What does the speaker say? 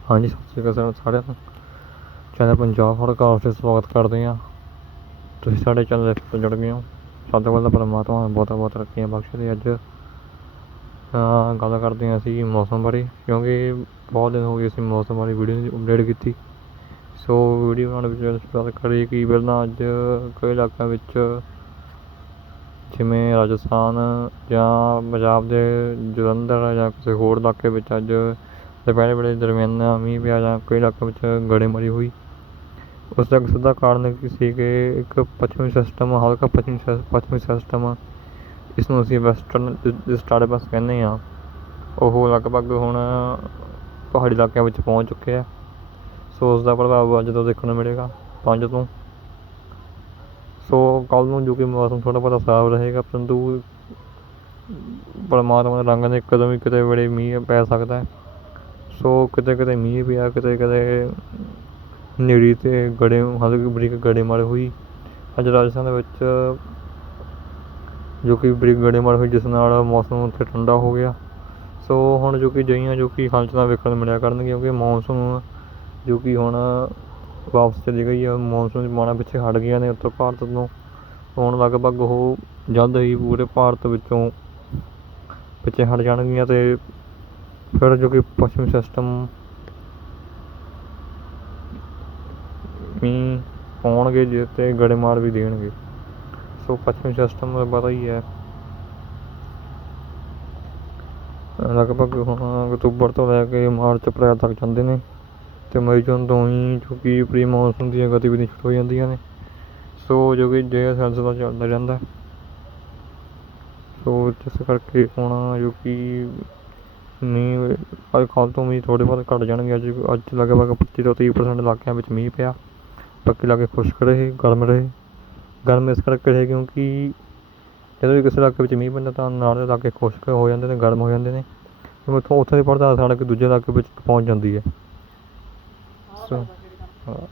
ਹਾਂਜੀ, ਸਤਿ ਸ਼੍ਰੀ ਅਕਾਲ ਸਰ, ਸਾਰਿਆਂ ਨੂੰ। ਚੈਨਲ ਪੰਜਾਬ ਹੜਕਾਲ ਤੇ ਸਵਾਗਤ ਕਰਦੇ ਹਾਂ। ਤੁਸੀਂ ਸਾਡੇ ਚੈਨਲ ਤੇ ਜੁੜ ਗਏ ਹੋ। ਸਭ ਤੋਂ ਪਹਿਲਾਂ ਪਰਮਾਤਮਾ ਨੇ ਬਹੁਤਾ ਬਹੁਤ ਰੱਖੀਆਂ ਬਖਸ਼ ਦੇ ਅੱਜ ਗੱਲ ਕਰਦੇ ਹਾਂ ਅਸੀਂ ਮੌਸਮ ਬਾਰੇ, ਕਿਉਂਕਿ ਬਹੁਤ ਦਿਨ ਹੋ ਗਏ ਅਸੀਂ ਮੌਸਮ ਬਾਰੇ ਵੀਡੀਓ ਨਹੀਂ ਅਪਡੇਟ ਕੀਤੀ। ਸੋ ਵੀਡੀਓ ਬਣਾਉਣ ਵਿੱਚ ਸਟਾਰਟ ਕਰੀਏ ਕਿ ਪਹਿਲਾਂ ਅੱਜ ਕਈ ਇਲਾਕਿਆਂ ਵਿੱਚ ਜਿਵੇਂ ਰਾਜਸਥਾਨ ਜਾਂ ਪੰਜਾਬ ਦੇ ਜਲੰਧਰ ਜਾਂ ਕਿਸੇ ਹੋਰ ਇਲਾਕੇ ਵਿੱਚ ਅੱਜ ਦੁਪਹਿਰੇ ਵੇਲੇ ਦਰਮਿਆਨਾ ਮੀਂਹ ਪਿਆ ਜਾਂ ਕਈ ਇਲਾਕਿਆਂ ਵਿੱਚ ਗੜੇਮਾਰੀ ਹੋਈ। ਉਸ ਦਾ ਇੱਕ ਸਿੱਧਾ ਕਾਰਨ ਕੀ ਸੀ ਕਿ ਇੱਕ ਪੱਛਮੀ ਸਿਸਟਮ, ਹਲਕਾ ਪੱਛਮੀ ਸਿਸ- ਪੱਛਮੀ ਸਿਸਟਮ ਇਸ ਨੂੰ ਅਸੀਂ ਵੈਸਟਰਨ ਡਿਸਟਰਬੈਂਸ ਕਹਿੰਦੇ ਹਾਂ। ਉਹ ਲਗਭਗ ਹੁਣ ਪਹਾੜੀ ਇਲਾਕਿਆਂ ਵਿੱਚ ਪਹੁੰਚ ਚੁੱਕਿਆ ਹੈ। ਸੋ ਉਸ ਦਾ ਪ੍ਰਭਾਵ ਅੱਜ ਤੋਂ ਦੇਖਣ ਨੂੰ ਮਿਲੇਗਾ, ਪੰਜ ਤੋਂ। ਸੋ ਕੱਲ੍ਹ ਨੂੰ ਜੋ ਕਿ ਮੌਸਮ ਥੋੜ੍ਹਾ ਬਹੁਤਾ ਸਾਫ਼ ਰਹੇਗਾ, ਪਰੰਤੂ ਪਰਮਾਤਮਾ ਦੇ ਰੰਗ ਨੇ ਕਦੋਂ ਵੀ ਕਿਤੇ ਵੇਲੇ ਮੀਂਹ ਪੈ ਸਕਦਾ ਹੈ। ਸੋ ਕਿਤੇ ਕਿਤੇ ਮੀਂਹ ਪਿਆ ਕਿਤੇ ਕਿਤੇ ਹਨੇਰੀ ਤੇ ਗੜੇ, ਹਲਕੀ ਬਰੀਕ ਗੜੇਮਾਰੀ ਹੋਈ। ਅੱਜ ਰਾਜਸਥਾਨ ਦੇ ਵਿੱਚ ਜੋ ਕਿ ਬਰੀਕ ਗੜੇਮਾਰੀ ਹੋਈ, ਜਿਸ ਨਾਲ ਮੌਸਮ ਉੱਥੇ ਠੰਡਾ ਹੋ ਗਿਆ। ਸੋ ਹੁਣ ਜੋ ਕਿ ਅਜਿਹੀਆਂ ਜੋ ਕਿ ਹਲਚਲਾਂ ਵੇਖਣ ਨੂੰ ਮਿਲਿਆ ਕਰਨਗੀਆਂ, ਕਿਉਂਕਿ ਮੌਨਸੂਨ ਜੋ ਕਿ ਹੁਣ ਵਾਪਸ ਚਲੀ ਗਈ ਹੈ ਮੌਨਸੂਨ ਮਾੜਾ ਪਿੱਛੇ ਹਟ ਗਈਆਂ ਨੇ ਉੱਤਰ ਭਾਰਤ ਤੋਂ। ਹੁਣ ਲਗਭਗ ਉਹ ਜਲਦ ਹੀ ਪੂਰੇ ਭਾਰਤ ਵਿੱਚੋਂ ਪਿੱਛੇ ਹਟ ਜਾਣਗੀਆਂ ਅਤੇ ਫਿਰ ਜੋ ਕਿ ਪੱਛਮੀ ਸਿਸਟਮ ਮੀਂਹ ਪਾਉਣਗੇ ਜਿਸ 'ਤੇ ਗੜੇਮਾਰ ਵੀ ਦੇਣਗੇ ਸੋ ਪੱਛਮੀ ਸਿਸਟਮ ਦਾ ਪਤਾ ਹੀ ਹੈ ਲਗਭਗ ਹੁਣ ਅਕਤੂਬਰ ਤੋਂ ਲੈ ਕੇ ਮਾਰਚ ਅਪ੍ਰੈਲ ਤੱਕ ਜਾਂਦੇ ਨੇ ਤੇ ਮਈ ਜੂਨ ਤੋਂ ਹੀ ਜੋ ਕਿ ਪ੍ਰੀ ਮੌਨਸੂਨ ਦੀਆਂ ਗਤੀਵਿਧੀਆਂ ਸ਼ੁਰੂ ਹੋ ਜਾਂਦੀਆਂ ਨੇ ਸੋ ਜੋ ਕਿ ਜੇ ਸਿਲਸਿਲਾ ਚੱਲਦਾ ਰਹਿੰਦਾ ਸੋ ਜਿਸ ਕਰਕੇ ਹੁਣ ਜੋ ਕਿ ਮੀਂਹ ਅੱਜ ਕੱਲ੍ਹ ਤੋਂ ਵੀ ਥੋੜ੍ਹੇ ਬਹੁਤ ਘੱਟ ਜਾਣਗੇ ਅੱਜ ਅੱਜ ਲਗਭਗ ਪੱਚੀ ਤੋਂ ਤੀਹ ਪਰਸੈਂਟ ਇਲਾਕਿਆਂ ਵਿੱਚ ਮੀਂਹ ਪਿਆ। ਬਾਕੀ ਇਲਾਕੇ ਖੁਸ਼ਕ ਰਹੇ ਗਰਮ ਰਹੇ। ਗਰਮ ਇਸ ਕਰਕੇ ਰਹੇ ਕਿਉਂਕਿ ਜਦੋਂ ਵੀ ਕਿਸੇ ਇਲਾਕੇ ਵਿੱਚ ਮੀਂਹ ਪੈਂਦਾ ਤਾਂ ਨਾਲ ਦੇ ਇਲਾਕੇ ਖੁਸ਼ਕ ਹੋ ਜਾਂਦੇ ਨੇ ਗਰਮ ਹੋ ਜਾਂਦੇ ਨੇ। ਕਿਉਂਕਿ ਉੱਥੋਂ ਉੱਥੇ ਦੀ ਪੜਦਾ ਸੜਕ ਦੂਜੇ ਇਲਾਕੇ ਵਿੱਚ ਪਹੁੰਚ ਜਾਂਦੀ ਹੈ। ਸੋ ਹਾਂ।